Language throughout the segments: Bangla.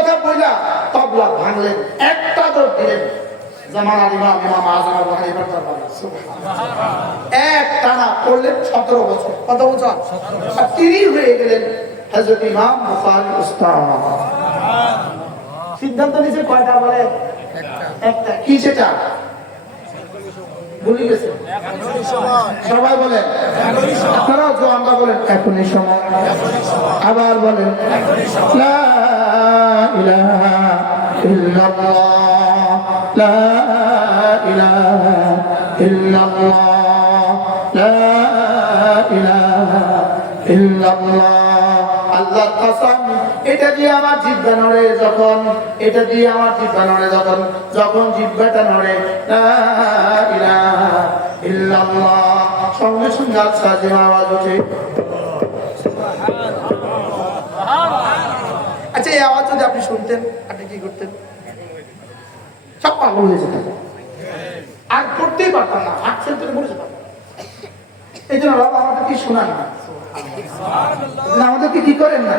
কথা বইলা তবলা ভাঙলেন, একটা দৌড় দিলেন জামানার ইমাম ইমাম আযম আবু হানিফার দরবারে। এক টানা পড়লেন 17 বছর। কত বছর? 17। তিনি হয়ে গেলেন হযরত ইমাম বুখারী উস্তাদ। সিদ্ধান্ত নিয়েছে কয়টা বলে? একটা। কি সেটা? ভুলে গেছে। সবাই বলেন, আপনারাও তো আমরা বলেন এখনই সময়। আবার বলেন লা ইলাহা ইল্লাল্লাহ, লা ইলাহা ইল্লাল্লাহ, লা ইলাহা ইল্লাল্লাহ। আল্লাহর কসম, এটা দিয়ে আমার জিহ্বা নড়ে যখন, এটা দিয়ে আমার জিহ্বা নড়ে যখন, যখন জিহ্বাটা নড়ে লা ইলাহা ইল্লাল্লাহ, সঙ্গে সঙ্গে আচ্ছা যে আওয়াজ ওঠে। আচ্ছা, এই আওয়াজ যদি আপনি শুনতেন, আপনি কি করতেন? সব পাগল হয়ে যেতেন, আর করতেই পারতাম না, হাত ছেড়ে মরে যেতাম। এই জন্য আমাদের কি শোনান না, আমাদেরকে কি করেন না?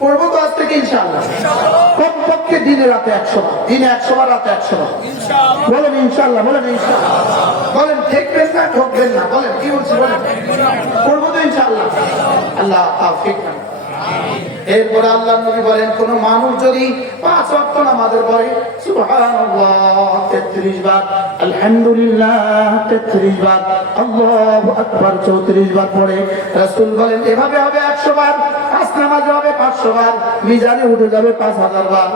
পড়বো তো আজ থেকে ইনশাআল্লাহ, কমপক্ষে দিনে রাতে 100 বার, দিনে 100 বার, রাতে 100 বার। বলেন ইনশাআল্লাহ, বলেন ইনশাআল্লাহ, বলেন ঠেকবেন না, ঠকবেন না, বলেন কি বলছি, বলেন পড়বো তো ইনশাআল্লাহ। আল্লাহ তাওফীক দান। এরপরে আল্লাহ নবী বলেন, কোন মানুষ যদি 5 ওয়াক্ত নামাজের পরে সুবহানাল্লাহ 33 বার, আলহামদুলিল্লাহ 33 বার, আল্লাহু আকবার 34 বার পড়ে, রাসূল বলেন এভাবে হবে 100 বার, 5 নামাজে হবে 500 বার, মিজানে উঠে যাবে 5000 বার।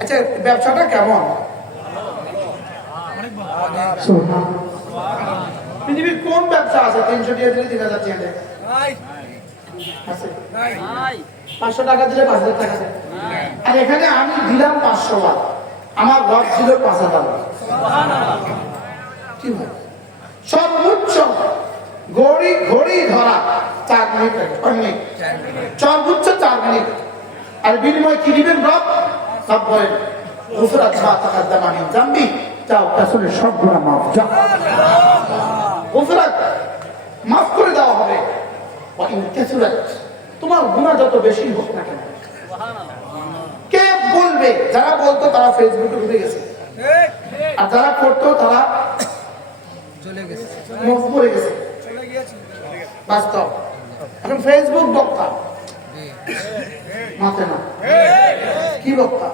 আচ্ছা, ব্যবসাটা কেমন? পৃথিবীর কোন ব্যবসা আছে 300 টাকা দিলে 3000 টাকা দেয়? 500 টাকা দিলে 5000 টাকা দেয়। আর এখানে আমি দিলাম 500 বার, আমার লাভ ছিল 5000। কি হয়? সর্বোচ্চ ঘড়ি ধরা 4 মিনিট, সর্বোচ্চ 4 মিনিট। আর বিনিময় কি দিবেন রব? সব বলেন গুফরাত মা তাকাদ্দামা মিন যামবি, যাও রাসূলের সব গুনাহ মাফ, যাও গুফরাত মাফ করে দেওয়া হবে। তোমার গুনাহ যত বেশি হোক না কেন। কে বলবে? যারা বলতো তারা ফেসবুকে ঢুকে গেছে, আর যারা করতো তারা চলে গেছে, মুখ পড়ে গেছে, বাস্তব। এখন ফেসবুক বক্তা মাতে না, কি বক্তা?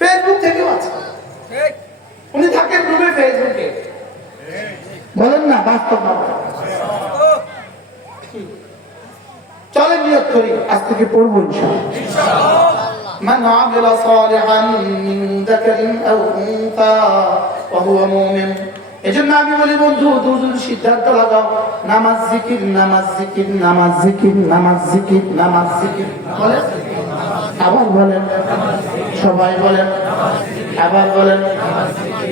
ফেসবুক থেকেও আছে, উনি থাকেন রুমে ফেসবুকে, বলেন না বাস্তব। চলে নিয়ত করি, আজ থেকে পড়বো ইনশাআল্লাহ। মান আমিলা সালিহান মিন যাকারিন আও উনসা ওয়া হুয়া মুমিন। এজন্য আমি বলি বন্ধু, দুজুর সিদ্ধান্ত লাগাও, নামাজ জিকির, নামাজ জিকির, নামাজ জিকির, নামাজ জিকির, নামাজ জিকির। বলেন, আবার বলেন, সবাই বলেন, আবার বলেন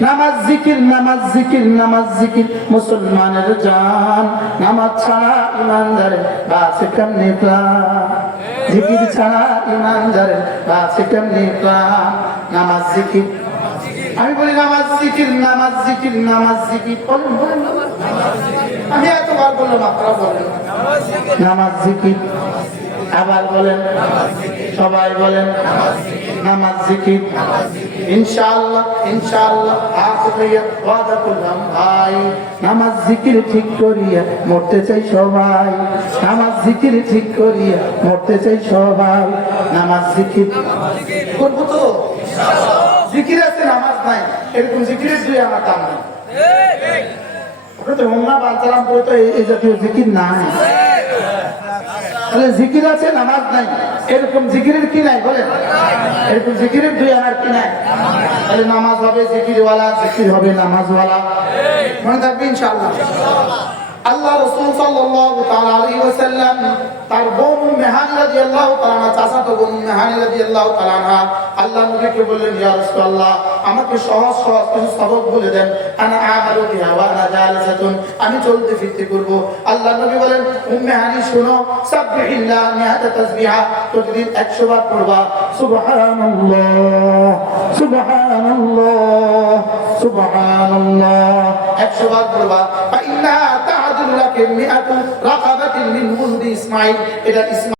নামাজ জিকির, নামাজ জিকির, নামাজ জিকির। মুসলমানের জান, নামাজ ছাড়া ইমানদারের বাঁচে কেমনে প্রাণ, জিকির ছাড়া ইমানদারের বাঁচে কেমনে প্রাণ। নামাজ জিকির, আমি বলি নামাজ জিকির, নামাজ জিকির, নামাজ জিকির। বলেন বলেন, আমি এতবার বললাম, আপনারা বলেন নামাজ জিকির। আবার বলেন, সবাই বলেন নামাজ জিকির। ইনশাআল্লাহ, ইনশাআল্লাহ ওয়াদা করলাম ভাই, নামাজ জিকির ঠিক করিয়া মরতে চাই সবাই, নামাজ জিকির ঠিক করিয়া মরতে চাই সবাই। নামাজ জিকির করবো তো, জিকির আছে নামাজ নাই, এরকম জিকিরের দুই আমার দাম নাই। বাঞ্চারাম তো এই জাতীয় জিকির নাই, তাহলে জিকির আছে নামাজ নাই, এরকম জিকিরের কি নাই? বলেন, এরকম জিকিরের দুই আনার কি নাই? তাহলে নামাজ হবে জিকিরওয়ালা, জিকির হবে নামাজওয়ালা। মনে থাকবে ইনশাআল্লাহ। আল্লাহ রাসূল সাল্লাল্লাহু তাআলা আলাইহি ওয়াসাল্লাম তার বোন উম্মে হানি রাদিয়াল্লাহু তাআলা আনহা, চাচাতো বোন উম্মে হানি রাদিয়াল্লাহু তাআলা আনহা আল্লাহ নবীকে বললেন, ইয়া রাসূলুল্লাহ, আমাকে সহজ সহজ কিছু সবক বলে দেন। আনা আমালু বিহা ওয়া আনা জালিসাতুন, আমি চলতে ফিরতে করব। আল্লাহ নবী বলেন, উম্মে হানি শোনো, সাব্বিহিল্লাহ মিআতা তাসবিহা, প্রতিদিন 100 বার পড়বা সুবহানাল্লাহ, সুবহানাল্লাহ, সুবহানাল্লাহ, 100 বার পড়বা। ফা ইন্না তা'দিলু লাকা মিআতু রাকাবাতিন মিন ওয়ালদি ইসমাঈল, এটা